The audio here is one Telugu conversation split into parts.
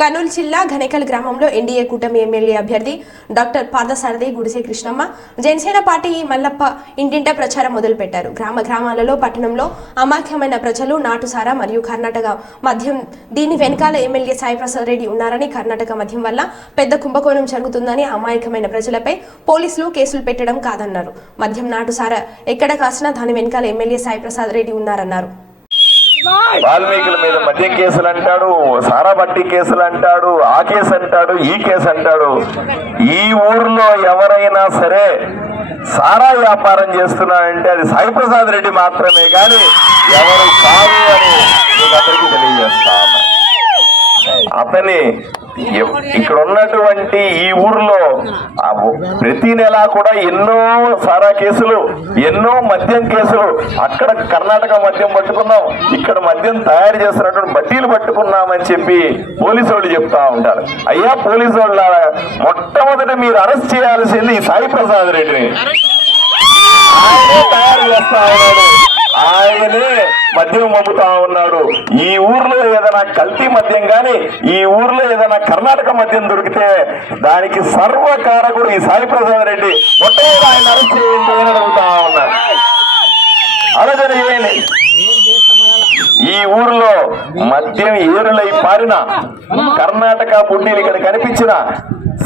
కర్నూలు జిల్లా ఘనకల్ గ్రామంలో ఎన్డీఏ కూటమి ఎమ్మెల్యే అభ్యర్థి డాక్టర్ పార్థసారథి గుడిసే కృష్ణమ్మ జనసేన పార్టీ మల్లప్ప ఇంటింట ప్రచారం మొదలుపెట్టారు. గ్రామ గ్రామాలలో పట్టణంలో అమాఖ్యమైన ప్రజలు నాటుసారా మరియు కర్ణాటక మద్యం దీని వెనకాల ఎమ్మెల్యే సాయిప్రసాద్ రెడ్డి ఉన్నారని కర్ణాటక మద్యం వల్ల పెద్ద కుంభకోణం జరుగుతుందని అమాయకమైన ప్రజలపై పోలీసులు కేసులు పెట్టడం కాదన్నారు. మద్యం నాటుసారా ఎక్కడ కాసినా దాని వెనకాల ఎమ్మెల్యే సాయిప్రసాద్ రెడ్డి ఉన్నారన్నారు. వాల్మీకుల మీద మద్యం కేసులు అంటాడు సారా బట్టి కేసులు అంటాడు ఆ కేసు అంటాడు ఈ కేసు అంటాడు. ఈ ఊర్లో ఎవరైనా సరే సారా వ్యాపారం చేస్తున్నాడంటే అది సాయిప్రసాద్ రెడ్డి మాత్రమే కానీ ఎవరు కాదు అని మీకు అందరికీ తెలియజేస్తా అతని ఇక్కడ ఉన్నటువంటి ఈ ఊర్లో ప్రతి నెల కూడా ఎన్నో సారా కేసులు ఎన్నో మద్యం కేసులు. అక్కడ కర్ణాటక మద్యం పట్టుకున్నాం. ఇక్కడ మద్యం తయారు చేస్తున్నటువంటి బట్టీలు పట్టుకున్నామని చెప్పి పోలీసు వాళ్ళు చెప్తా ఉంటారు. అయ్యా పోలీసు వాళ్ళ మొట్టమొదట మీరు అరెస్ట్ చేయాల్సింది ఈ సాయి ప్రసాద్ రెడ్డిని. తయారు చేస్తా ఉన్నాడు. ఆయననే మద్యం అమ్ముతా ఉన్నాడు. ఈ ఊర్లో ఏదైనా కల్తీ మద్యం కానీ ఈ ఊర్లో ఏదైనా కర్ణాటక మద్యం దొరికితే దానికి సర్వకారకుడు ఈ సాయి ప్రసాద్ రెడ్డి మొట్టమొదటి ఆయన అరెస్ట్ చేయండి అని అడుగుతా ఉన్నాడు. ఆలోచన చేయండి ఈ ఊర్లో మద్యం ఏరులై పారిన కర్ణాటక బుడ్డీలు ఇక్కడ కనిపించిన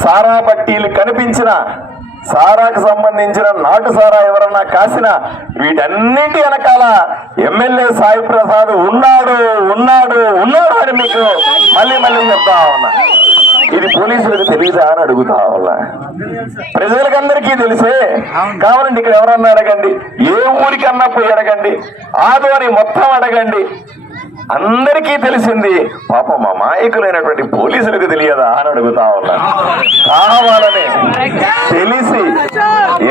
సారా పట్టీలు కనిపించిన సారాకు సంబంధించిన నాటు సారా ఎవరన్నా కాసిన వీటన్నిటి వెనకాల ఎమ్మెల్యే సాయి ప్రసాద్ ఉన్నాడు ఉన్నాడు ఉన్నాడు అని మీకు మళ్ళీ మళ్ళీ చెప్తా ఉన్నా. ఇది పోలీసులకు తెలియదా అని అడుగుతా ఉన్నా. ప్రజలకందరికీ తెలిసే. కావాలండి ఇక్కడ ఎవరన్నా అడగండి. ఏ ఊరికన్నా పోయి అడగండి. ఆదోని మొత్తం అడగండి. అందరికీ తెలిసింది పాపం మా మాయకులైనటువంటి పోలీసులకు తెలియదా అని అడుగుతా ఉన్నా. కావాలని తెలిసి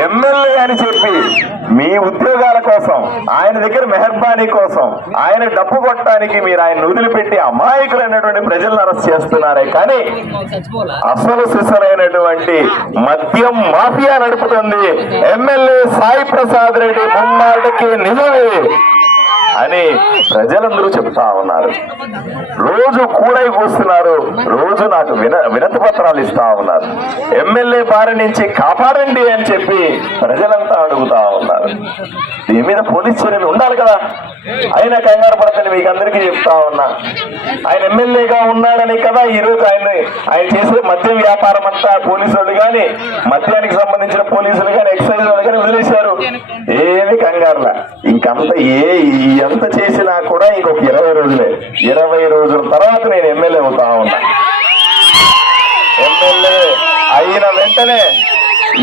ఎమ్మెల్యే అని చెప్పి మీ ఉద్యోగాల కోసం ఆయన దగ్గర మెహర్బానీ కోసం ఆయన డబ్బు కొట్టడానికి మీరు ఆయన వదిలిపెట్టి అమాయకులైనటువంటి ప్రజలను అరెస్ట్ చేస్తున్నారే. కానీ అసలు సిసలైనటువంటి మద్యం మాఫియా నడుపుతుంది. ఎమ్మెల్యే సాయి ప్రసాద్ రెడ్డి ముమ్మాటికి నిజమే. అని ప్రజలందరూ చెబుతా ఉన్నారు. రోజు కూడై కూస్తున్నారు. రోజు నాకు విన వినతి పత్రాలు ఇస్తా ఉన్నారు. ఎమ్మెల్యే బారి నుంచి కాపాడండి అని చెప్పి ప్రజలంతా అడుగుతా ఉన్నారు. దీని మీద పోలీస్ చర్యలు ఉండాలి కదా. ఆయన కంగారు పడతాను మీకు అందరికీ చెప్తా ఉన్నా. ఆయన ఎమ్మెల్యేగా ఉన్నాడని కదా ఈరోజు ఆయన ఆయన చేసే మద్యం వ్యాపారం అంతా పోలీసు వాళ్ళు కానీ మద్యానికి సంబంధించిన పోలీసులు కానీ ఎక్సైజ్ వాళ్ళు కానీ వదిలేశారు ఏమి కంగారులా అంత ఏ ఎంత చేసినా కూడా ఇంకొక ఇరవై రోజులే. ఇరవై రోజుల తర్వాత నేను ఎమ్మెల్యే అవుతా ఉన్నా ఎమ్మెల్యే అయిన వెంటనే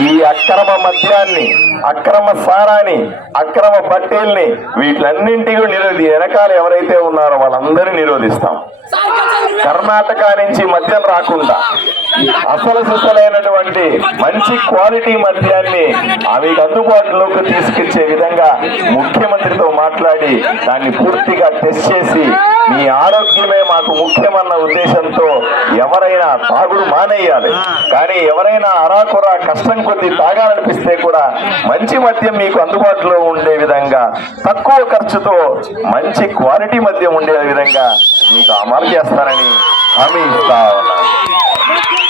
ఈ అక్రమ మద్యాన్ని అక్రమ సారాన్ని అక్రమ బట్టేల్ని వీటిలన్నింటినీ నిరోధి వెనకాల ఎవరైతే ఉన్నారో వాళ్ళందరినీ నిరోధిస్తాం. కర్ణాటక నుంచి మద్యం రాకుండా అసలు సుసలైనటువంటి మంచి క్వాలిటీ మద్యాన్ని అవి అందుబాటులోకి తీసుకొచ్చే విధంగా ముఖ్యమంత్రితో మాట్లాడి దాన్ని పూర్తిగా టెస్ట్ చేసి మీ ఆరోగ్యమే మాకు ముఖ్యమన్న ఉద్దేశంతో ఎవరైనా తాగుడు మానేయాలి. కానీ ఎవరైనా అరాకురా కష్టం కొద్ది తాగాలనిపిస్తే కూడా మంచి మద్యం మీకు అందుబాటులో ఉండే విధంగా తక్కువ ఖర్చుతో మంచి క్వాలిటీ మద్యం ఉండే విధంగా మీకు అమలు చేస్తానని హామీ ఇస్తా ఉన్నాను.